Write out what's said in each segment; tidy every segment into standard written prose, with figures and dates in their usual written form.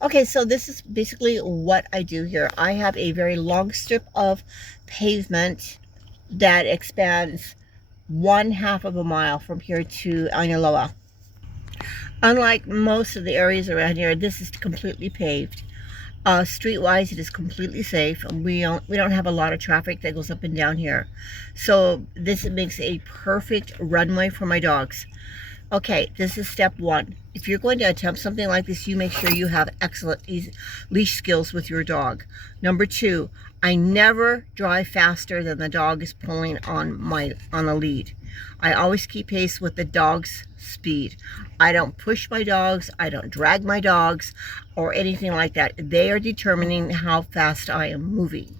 Okay, so this is basically what I do here. I have a very long strip of pavement that expands 1/2 of a mile from here to Ainaloa. Unlike most of the areas around here, this is completely paved. Streetwise, it is completely safe. We don't have a lot of traffic that goes up and down here, so this makes a perfect runway for my dogs. Okay, this is step one. If you're going to attempt something like this, you make sure you have excellent leash skills with your dog. Number two, I never drive faster than the dog is pulling on the lead. I always keep pace with the dog's speed. I don't push my dogs, I don't drag my dogs, or anything like that. They are determining how fast I am moving.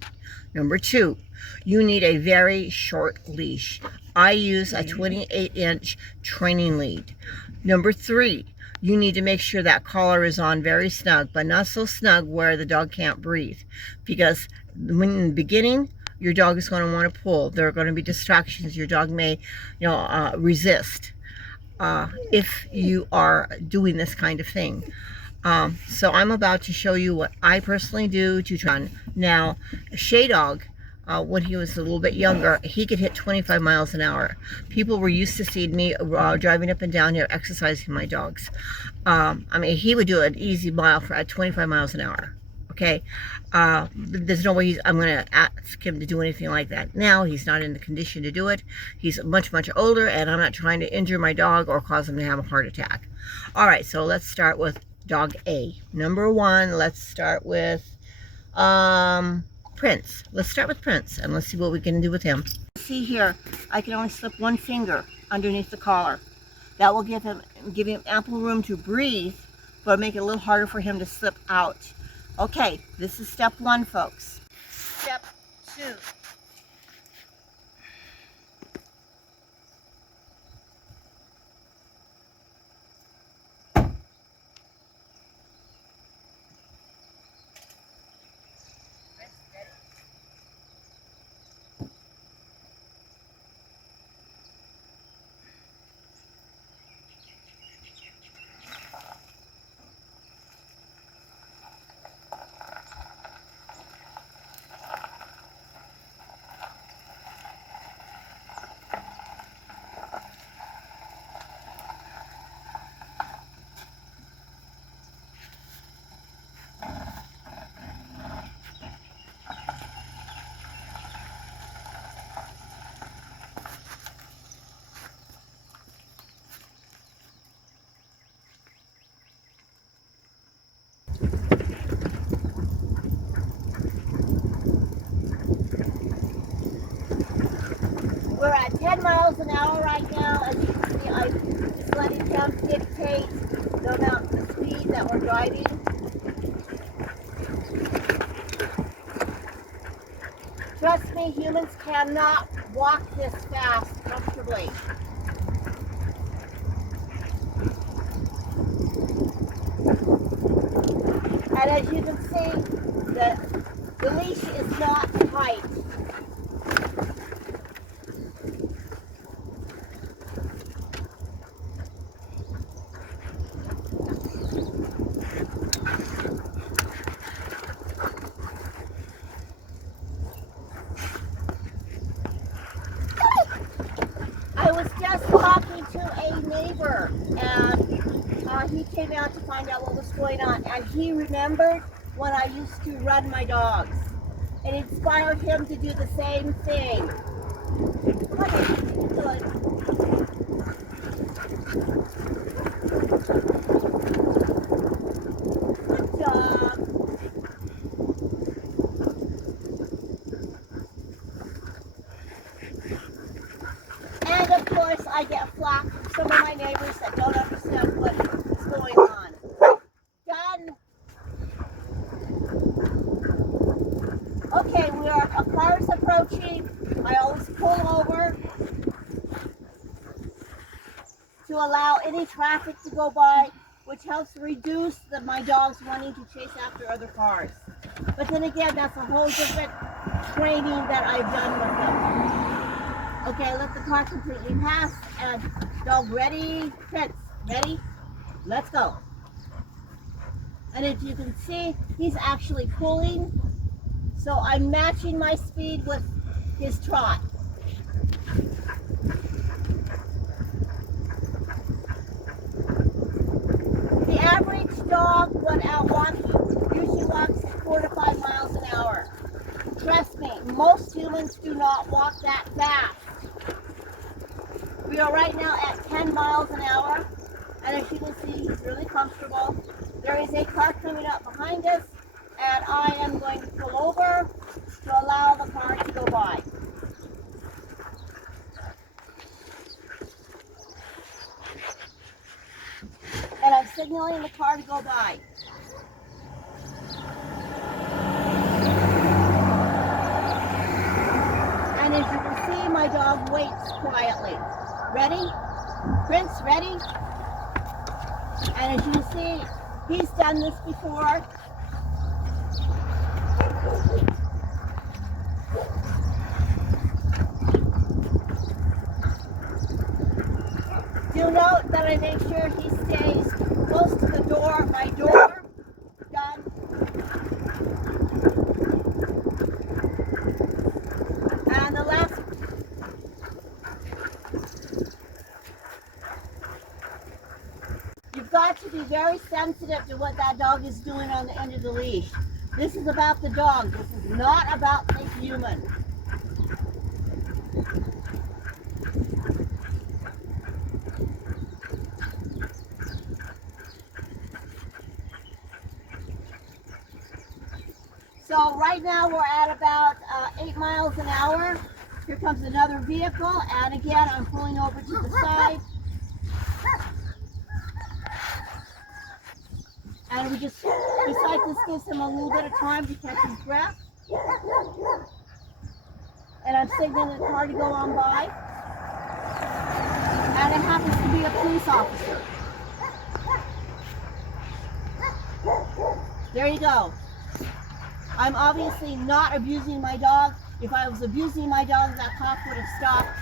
Number two, you need a very short leash. I use a 28-inch training lead. Number three, you need to make sure that collar is on very snug, but not so snug where the dog can't breathe. Because when in the beginning, your dog is going to want to pull. There are going to be distractions. Your dog may, resist if you are doing this kind of thing. So I'm about to show you what I personally do to try. Now, Shay Dog, when he was a little bit younger, he could hit 25 miles an hour. People were used to seeing me driving up and down here exercising my dogs. He would do an easy mile at 25 miles an hour. Okay, there's no way I'm going to ask him to do anything like that. Now he's not in the condition to do it. He's much, much older, and I'm not trying to injure my dog or cause him to have a heart attack. All right, so let's start with dog A. Number one, let's start with Prince. Let's start with Prince, and let's see what we can do with him. See here, I can only slip one finger underneath the collar. That will give him ample room to breathe, but make it a little harder for him to slip out. Okay, this is step one, folks. Step two. We're at 10 miles an hour right now. As you can see, I'm just letting him dictate the speed that we're driving. Trust me, humans cannot walk this fast comfortably. And as you can see, the leash is not tight. I was just talking to a neighbor, and he came out to find out what was going on, and he remembered when I used to run my dogs. It inspired him to do the same thing. Good job. And of course, I get flack from some of my neighbors that don't understand what is going on. Done. Okay, a car is approaching. I always pull over to allow any traffic to go by, which helps reduce my dogs wanting to chase after other cars. But then again, that's a whole different training that I've done with them. Okay, let the car completely pass, and dog ready, Prince, ready? Let's go. And as you can see, he's actually pulling. So I'm matching my speed with his trot. The average dog when out walking usually walks 4 to 5 miles an hour. Trust me, most humans do not walk that fast. We are right now at 10 miles an hour, and as you can see, he's really comfortable. There is a car coming up behind us, and I am going to pull over to allow the car to go by. And I'm signaling the car to go by. And as you can see, my dog waits quietly. Ready? Prince, ready? And as you can see, he's done this before. Do note that I make sure he stays close to the door, my door. Done. And the last. You've got to be very sensitive to what that dog is doing on the end of the leash. This is about the dog. This is not about the human. So right now we're at about 8 miles an hour. Here comes another vehicle, and again I'm pulling over to the side. And we just like this gives him a little bit of time to catch his breath. And I'm signaling the car to go on by. And it happens to be a police officer. There you go. I'm obviously not abusing my dog. If I was abusing my dog, that cop would have stopped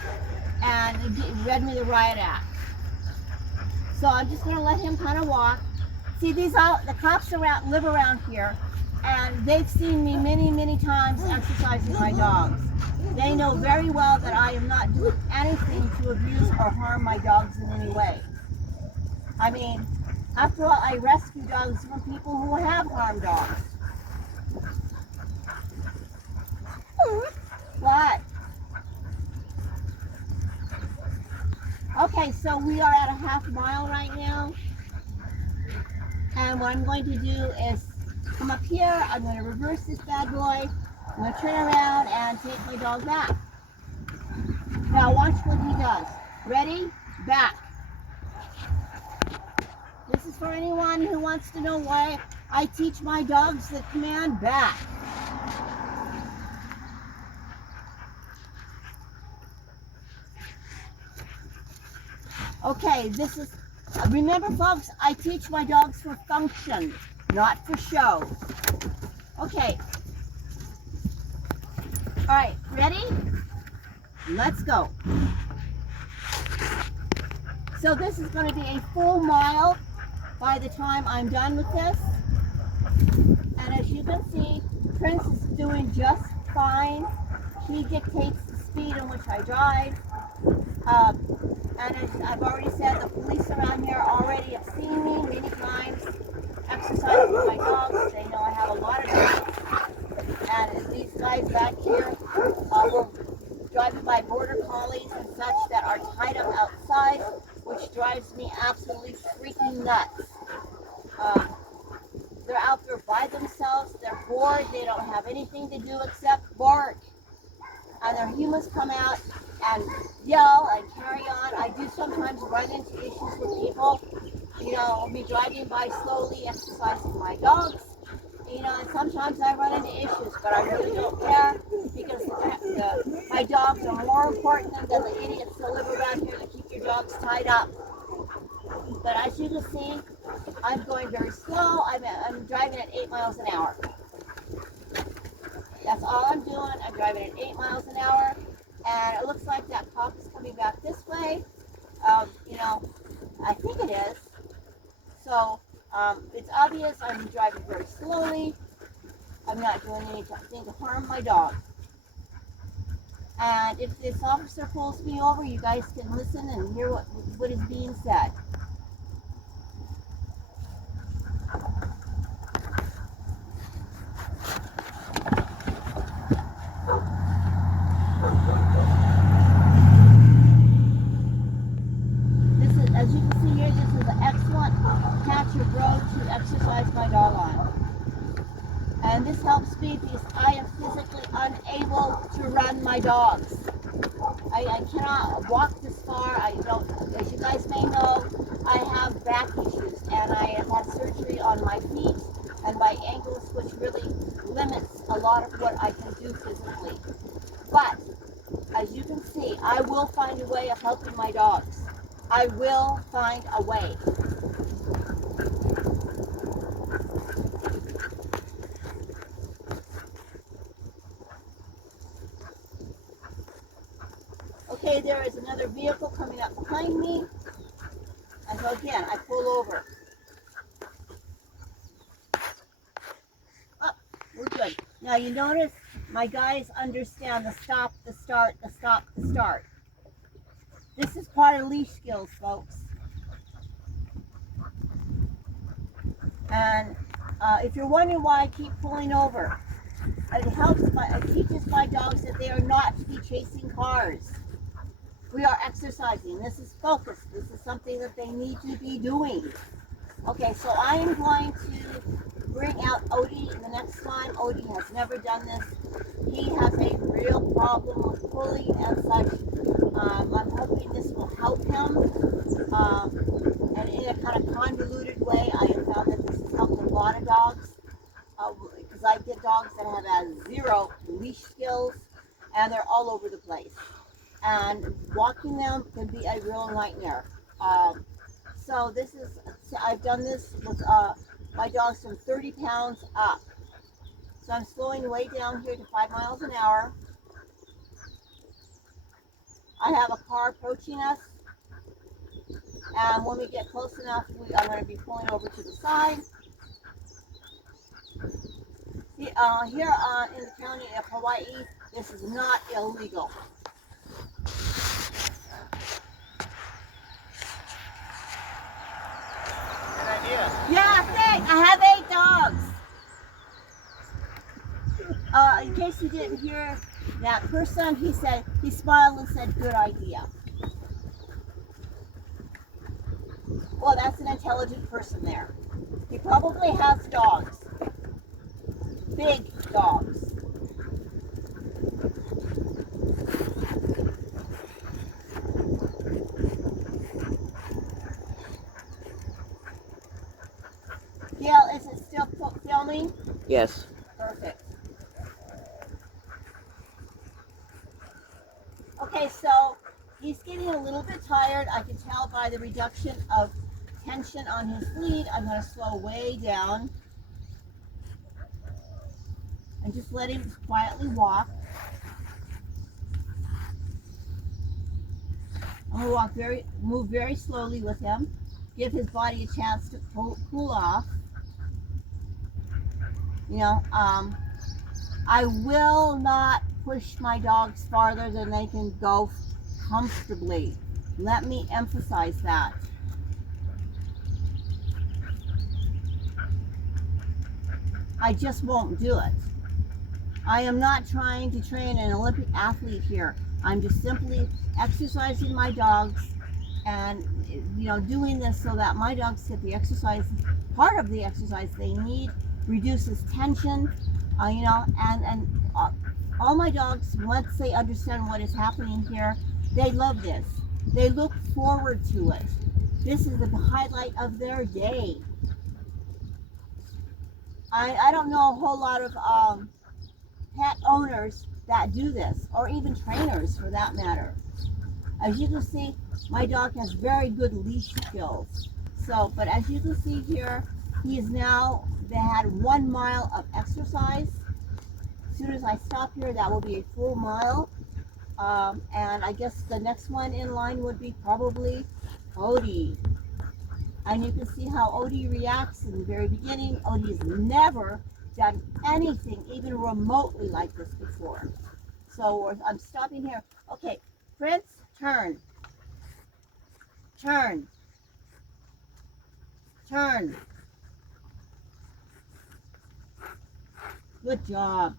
and read me the riot act. So I'm just going to let him kind of walk. See, the cops live around here, and they've seen me many, many times exercising my dogs. They know very well that I am not doing anything to abuse or harm my dogs in any way. I mean, after all, I rescue dogs from people who have harmed dogs. What? Okay, so we are at a half mile right now. And what I'm going to do is come up here. I'm going to reverse this bad boy. I'm going to turn around and take my dog back. Now watch what he does. Ready? Back. This is for anyone who wants to know why I teach my dogs the command back. Okay, this is, remember folks, I teach my dogs for function, not for show. Okay. All right, ready? Let's go. So this is going to be a full mile by the time I'm done with this. And as you can see, Prince is doing just fine. He dictates the speed in which I drive. And as I've already said, the police around here already have seen me many times exercising with my dogs. They know I have a lot of dogs. And these guys back here will drive by border collies and such that are tied up outside, which drives me absolutely freaking nuts. They're out there by themselves. They're bored. They don't have anything to do except bark. And their humans come out and yell and carry on. I do sometimes run into issues with people. You know, me driving by slowly, exercising my dogs. You know, and sometimes I run into issues, but I really don't care because my dogs are more important than the idiots that live around here that keep your dogs tied up. But as you can see, I'm going very slow. I'm driving at 8 miles an hour. That's all I'm doing. I'm driving at 8 miles an hour. And it looks like that cop is coming back this way. You know, I think it is. So It's obvious I'm driving very slowly. I'm not doing anything to harm my dog. And if this officer pulls me over, you guys can listen and hear what is being said. This is, as you can see here, this is an excellent patch of road to exercise my dog on. And this helps me because I am physically unable to run my dogs. I cannot walk this far. I don't, as you guys may know, I have back issues and I have had surgery on my feet and my ankles, which really limits a lot of what I can do physically. But as you can see, I will find a way of helping my dogs. I will find a way. Okay, there is another vehicle coming up behind me. And so again, I pull over. Oh, we're good. Now you notice my guys understand the stop, the start, the stop, the start. This is part of leash skills, folks. And if you're wondering why I keep pulling over, it teaches my dogs that they are not to be chasing cars. We are exercising. This is focus. This is something that they need to be doing. Okay, so I am going to bring out Odie in the next time. Odie has never done this. He has a real problem with pulling and such. I'm hoping this will help him. And in a kind of convoluted way, I have found that this has helped a lot of dogs. Because I get dogs that have had zero leash skills and they're all over the place. And walking them can be a real nightmare. So I've done this with my dogs from 30 pounds up. So I'm slowing way down here to 5 miles an hour. I have a car approaching us. And when we get close enough, I'm going to be pulling over to the side. Here in the county of Hawaii, this is not illegal. Good idea. Yeah, thanks. I have 8 dogs. In case you didn't hear that person, he smiled and said, "Good idea." Well, that's an intelligent person there. He probably has dogs. Big dogs. Gail, is it still filming? Yes. Perfect. Okay, so he's getting a little bit tired. I can tell by the reduction of tension on his lead. I'm going to slow way down and just let him quietly walk. I'm going to move very slowly with him, give his body a chance to cool off. You know, I will not push my dogs farther than they can go comfortably. Let me emphasize that. I just won't do it. I am not trying to train an Olympic athlete here. I'm just simply exercising my dogs and, you know, doing this so that my dogs get the exercise, part of the exercise they need, reduces tension, you know, and all my dogs, once they understand what is happening here, they love this. They look forward to it. This is the highlight of their day. I don't know a whole lot of pet owners that do this, or even trainers for that matter. As you can see, my dog has very good leash skills. So, but as you can see here, they had 1 mile of exercise. As soon as I stop here, that will be a full mile. And I guess the next one in line would be probably Odie. And you can see how Odie reacts in the very beginning. Odie has never done anything even remotely like this before. So I'm stopping here. Okay, Prince, turn. Turn. Turn. Good job.